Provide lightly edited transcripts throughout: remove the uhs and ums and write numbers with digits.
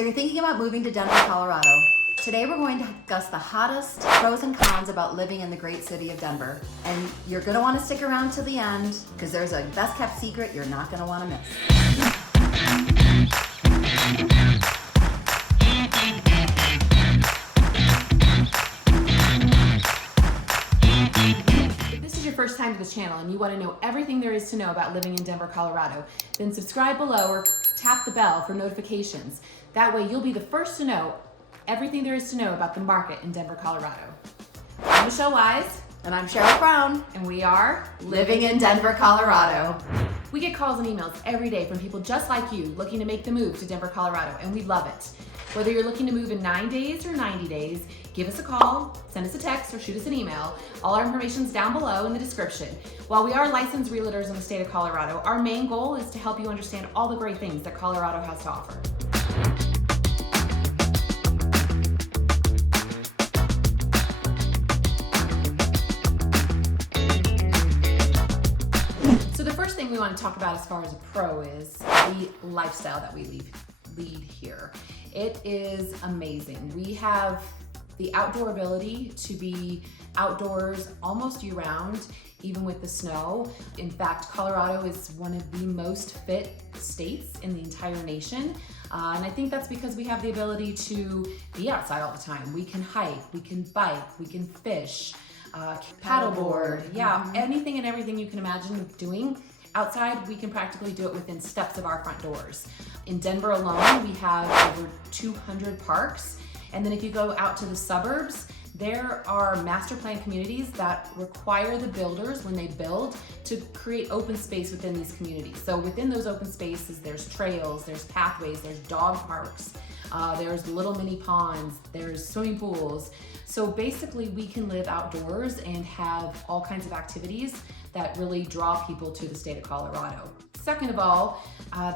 So you're thinking about moving to Denver, Colorado. Today we're going to discuss the hottest pros and cons about living in the great city of Denver. And you're gonna wanna stick around to the end because there's a best kept secret you're not gonna wanna miss. If this is your first time to this channel and you want to know everything there is to know about living in Denver, Colorado, then subscribe below or tap the bell for notifications. That way you'll be the first to know everything there is to know about the market in Denver, Colorado. I'm Michelle Wise. And I'm Cheryl Brown. And we are Living in Denver, Colorado. We get calls and emails every day from people just like you looking to make the move to Denver, Colorado, and we love it. Whether you're looking to move in 9 days or 90 days, give us a call, send us a text, or shoot us an email. All our information is down below in the description. While we are licensed realtors in the state of Colorado, our main goal is to help you understand all the great things that Colorado has to offer. So the first thing we want to talk about as far as a pro is the lifestyle that we lead here. It is amazing. We have the outdoor ability to be outdoors almost year round, even with the snow. In fact, Colorado is one of the most fit states in the entire nation. And I think that's because we have the ability to be outside all the time. We can hike, we can bike, we can fish, paddleboard, anything and everything you can imagine doing outside, we can practically do it within steps of our front doors. In Denver alone, we have over 200 parks. And then if you go out to the suburbs, there are master plan communities that require the builders, when they build, to create open space within these communities. So within those open spaces, there's trails, there's pathways, there's dog parks, there's little mini ponds, there's swimming pools. So basically we can live outdoors and have all kinds of activities that really draw people to the state of Colorado. Second of all,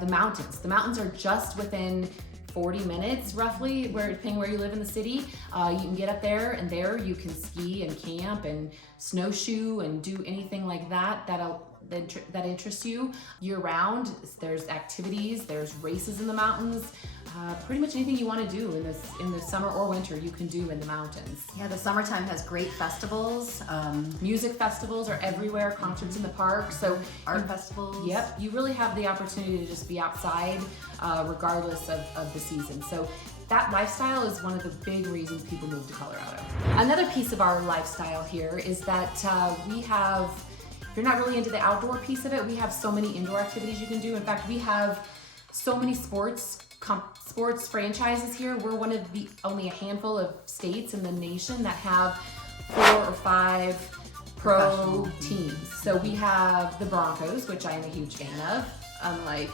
the mountains. The mountains are just within 40 minutes roughly, depending where you live in the city. You can get up there, and there you can ski and camp and snowshoe and do anything like that that interests you year round. There's activities, there's races in the mountains. Pretty much anything you want to do in the summer or winter you can do in the mountains. Yeah, the summertime has great festivals. Music festivals are everywhere, concerts in the park. So art festivals. Yep, you really have the opportunity to just be outside regardless of the season. So that lifestyle is one of the big reasons people move to Colorado. Another piece of our lifestyle here is that we have, if you're not really into the outdoor piece of it, we have so many indoor activities you can do. In fact, we have so many sports franchises here. We're one of the only a handful of states in the nation that have 4 or 5 pro teams. So we have the Broncos, which I am a huge fan of, unlike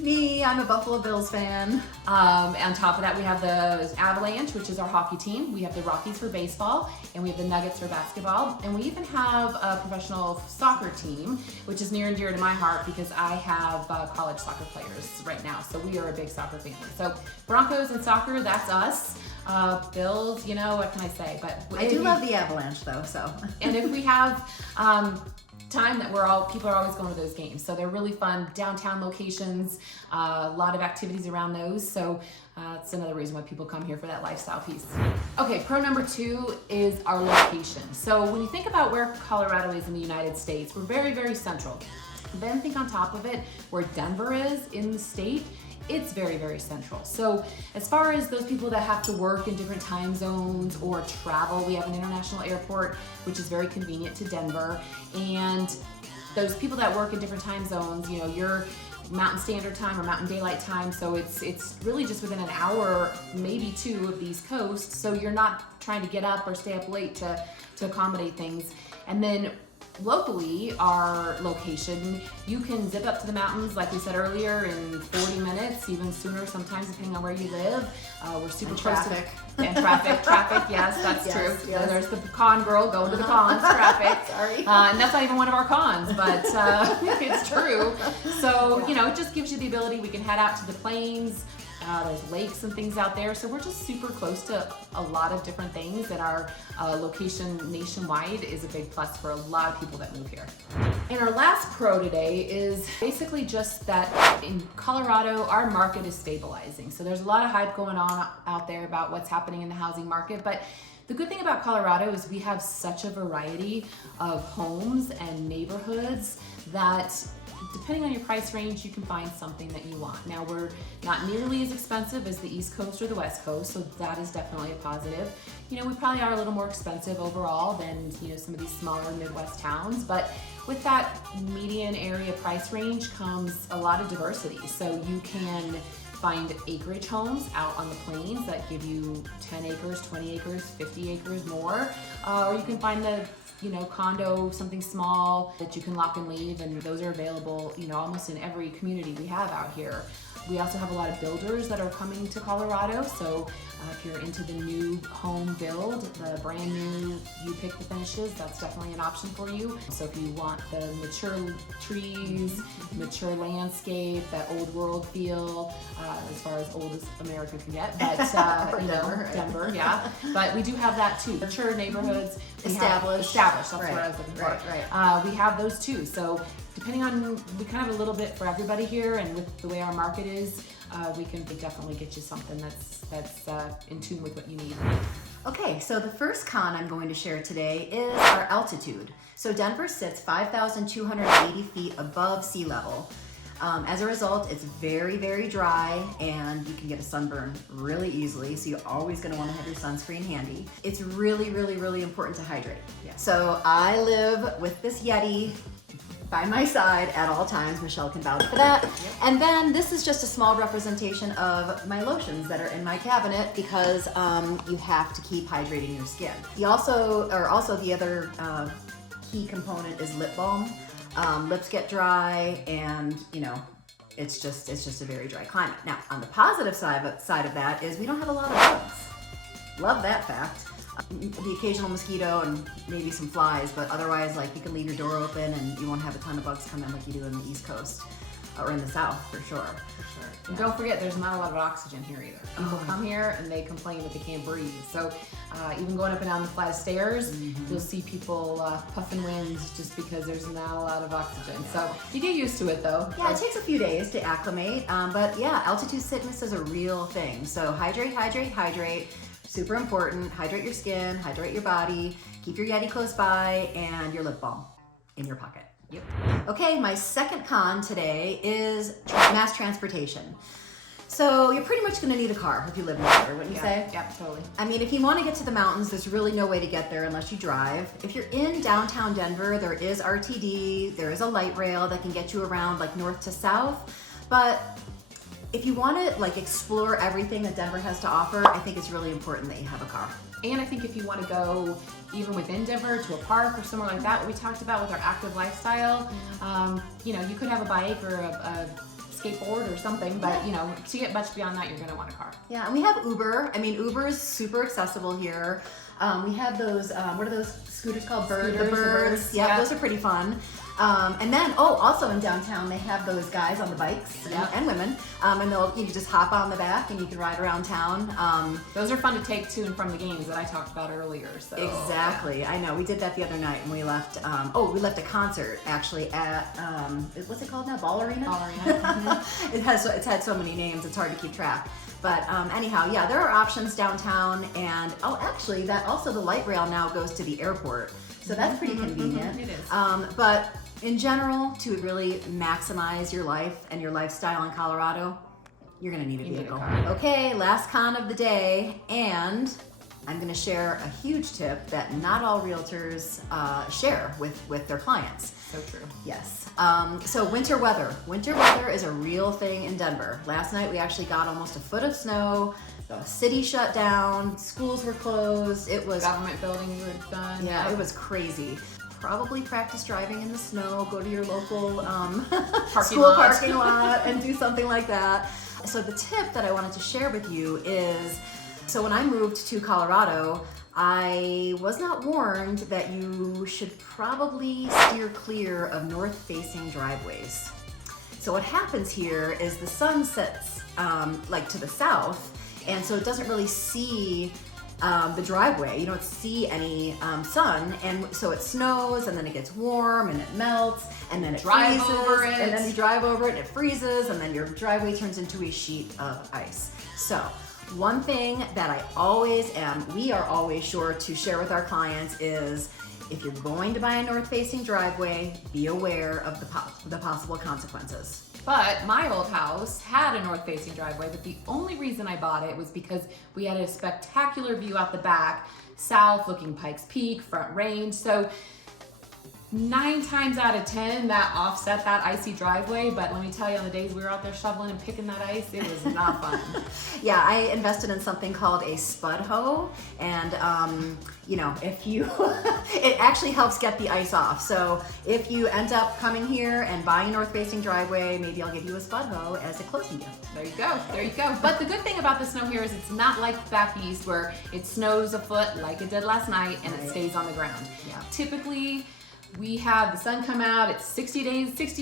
Me, I'm a Buffalo Bills fan. On top of that, we have the Avalanche, which is our hockey team. We have the Rockies for baseball, and we have the Nuggets for basketball. And we even have a professional soccer team, which is near and dear to my heart because I have college soccer players right now. So we are a big soccer family. So Broncos and soccer, that's us. Bills, you know, what can I say? But I do love the Avalanche though, so. And if we have time that people are always going to those games, so they're really fun downtown locations, a lot of activities around those, so it's another reason why people come here for that lifestyle piece. Okay, pro number 2 is our location. So when you think about where Colorado is in the United States, we're very, very central. Then think on top of it where Denver is in the state. It's very, very central. So as far as those people that have to work in different time zones or travel, we have an international airport, which is very convenient to Denver. And those people that work in different time zones, you know, you're Mountain Standard Time or Mountain Daylight Time. So it's really just within an hour, maybe 2 of the East Coast. So you're not trying to get up or stay up late to accommodate things. And then locally, our location, you can zip up to the mountains, like we said earlier, in 40 minutes, even sooner sometimes, depending on where you live. We're super close to traffic, yes, that's true. Yes. There's the con girl going to the cons, traffic. Sorry. And that's not even one of our cons, but it's true. So, you know, it just gives you the ability, we can head out to the plains, There's lakes and things out there. So we're just super close to a lot of different things, and our location nationwide is a big plus for a lot of people that move here. And our last pro today is basically just that in Colorado, our market is stabilizing. So there's a lot of hype going on out there about what's happening in the housing market, but the good thing about Colorado is we have such a variety of homes and neighborhoods that depending on your price range, you can find something that you want. Now, we're not nearly as expensive as the East Coast or the West Coast, so that is definitely a positive. You know, we probably are a little more expensive overall than, you know, some of these smaller Midwest towns, but with that median area price range comes a lot of diversity. So you can find acreage homes out on the plains that give you 10 acres, 20 acres, 50 acres more, or you can find the condo, something small that you can lock and leave, and those are available, almost in every community we have out here. We also have a lot of builders that are coming to Colorado, so if you're into the new home build, the brand new, you pick the finishes, that's definitely an option for you. So if you want the mature trees, mature landscape, that old world feel, as far as old as America can get, but Denver, yeah. But we do have that too. Mature neighborhoods, established, that's what I was looking for. Right. We have those too. So depending on, we kind of have a little bit for everybody here, and with the way our market is, we can definitely get you something that's in tune with what you need. Okay, so the first con I'm going to share today is our altitude. So Denver sits 5,280 feet above sea level. As a result, it's very, very dry, and you can get a sunburn really easily, so you're always going to want to have your sunscreen handy. It's really, really, really important to hydrate. Yeah. So I live with this Yeti by my side at all times. Michelle can vouch for that. Yep. And then this is just a small representation of my lotions that are in my cabinet, because you have to keep hydrating your skin. The other key component is lip balm. Lips get dry, and it's just a very dry climate. Now, on the positive side of that is we don't have a lot of bugs. Love that fact. The occasional mosquito and maybe some flies, but otherwise, like, you can leave your door open and you won't have a ton of bugs come in like you do in the East Coast or in the South, for sure. And don't forget, there's not a lot of oxygen here either. People come here and they complain that they can't breathe. So even going up and down the flight of stairs, you'll see people puffing winds just because there's not a lot of oxygen. So you get used to it though. Yeah, it takes a few days to acclimate, but yeah, altitude sickness is a real thing. So hydrate, hydrate, hydrate. Super important. Hydrate your skin, hydrate your body, keep your Yeti close by, and your lip balm in your pocket. Yep. Okay, my second con today is mass transportation. So you're pretty much gonna need a car if you live in Denver, wouldn't you say? Yep, totally. I mean, if you wanna get to the mountains, there's really no way to get there unless you drive. If you're in downtown Denver, there is RTD, there is a light rail that can get you around like north to south, but if you want to explore everything that Denver has to offer, I think it's really important that you have a car. And I think if you want to go even within Denver to a park or somewhere like that, what we talked about with our active lifestyle, you could have a bike or a skateboard or something, but to get much beyond that, you're going to want a car. Yeah, and we have Uber. I mean, Uber is super accessible here. We have those, what are those scooters called? The birds. Yeah, those are pretty fun. And then, also in downtown, they have those guys on the bikes and women, and you can just hop on the back and you can ride around town. Those are fun to take to and from the games that I talked about earlier. So exactly, I know. We did that the other night, and we left. We left a concert actually at what's it called now? Ball Arena. Ball Arena. It's had so many names, it's hard to keep track. But anyhow, yeah, there are options downtown, and actually, that also the light rail now goes to the airport, so that's pretty convenient. It is. But in general, to really maximize your life and your lifestyle in Colorado, you're gonna need a vehicle. Okay, last con of the day, and I'm gonna share a huge tip that not all realtors share with their clients. So true. Yes. So winter weather. Winter weather is a real thing in Denver. Last night we actually got almost a foot of snow. The city shut down. Schools were closed. It was government buildings were done. Yeah, it was crazy. Probably practice driving in the snow. Go to your local school parking lot and do something like that. So the tip that I wanted to share with you is, so when I moved to Colorado, I was not warned that you should probably steer clear of north-facing driveways. So what happens here is the sun sets like to the south, and so it doesn't really see the driveway. You don't see any sun, and so it snows, and then it gets warm, and it melts, and then it Drive freezes, over it. and then you drive over it, and it freezes, and then your driveway turns into a sheet of ice. So one thing that we are always sure to share with our clients is, if you're going to buy a north-facing driveway, be aware of the possible consequences. But my old house had a north-facing driveway, but the only reason I bought it was because we had a spectacular view out the back, south, looking Pikes Peak, Front Range. So 9 times out of 10, that offset that icy driveway. But let me tell you, on the days we were out there shoveling and picking that ice, it was not fun. Yeah, I invested in something called a spud hoe, and you know, if you, it actually helps get the ice off. So if you end up coming here and buying a north-facing driveway, maybe I'll give you a spud hoe as a closing gift. There you go, there you go. But the good thing about the snow here is it's not like back east where it snows a foot like it did last night and it stays on the ground. Yeah. Typically, we have the sun come out, it's 60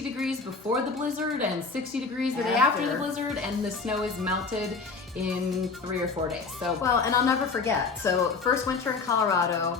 degrees before the blizzard and 60 degrees the day after the blizzard, and the snow is melted in 3 or 4 days. So well, and I'll never forget. So first winter in Colorado,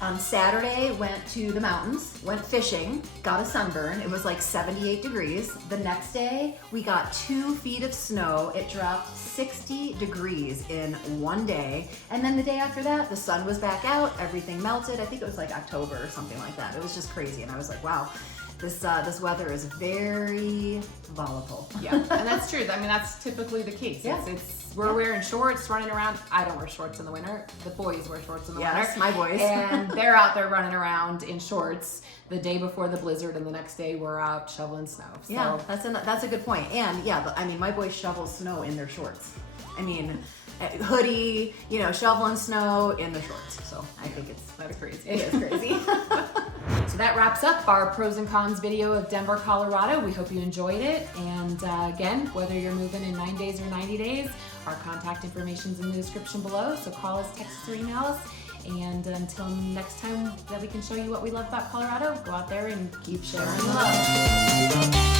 on Saturday went to the mountains, went fishing, got a sunburn. It was like 78 degrees. The next day we got 2 feet of snow. It dropped 60 degrees in 1 day. And then the day after that, the sun was back out, everything melted. I think it was like October or something like that. It was just crazy. And I was like, wow, this weather is very volatile. yeah, and that's true. I mean, that's typically the case. Yeah. We're wearing shorts, running around. I don't wear shorts in the winter. The boys wear shorts in the winter. Yes, my boys. And they're out there running around in shorts the day before the blizzard, and the next day we're out shoveling snow. So. Yeah, that's a good point. And yeah, I mean, my boys shovel snow in their shorts. I mean, hoodie, you know, shoveling snow in the shorts. So I think that's crazy. It is crazy. So that wraps up our pros and cons video of Denver, Colorado. We hope you enjoyed it. And again, whether you're moving in 9 days or 90 days, our contact information is in the description below. So call us, text us, or email us. And until next time that we can show you what we love about Colorado, go out there and keep sharing the love.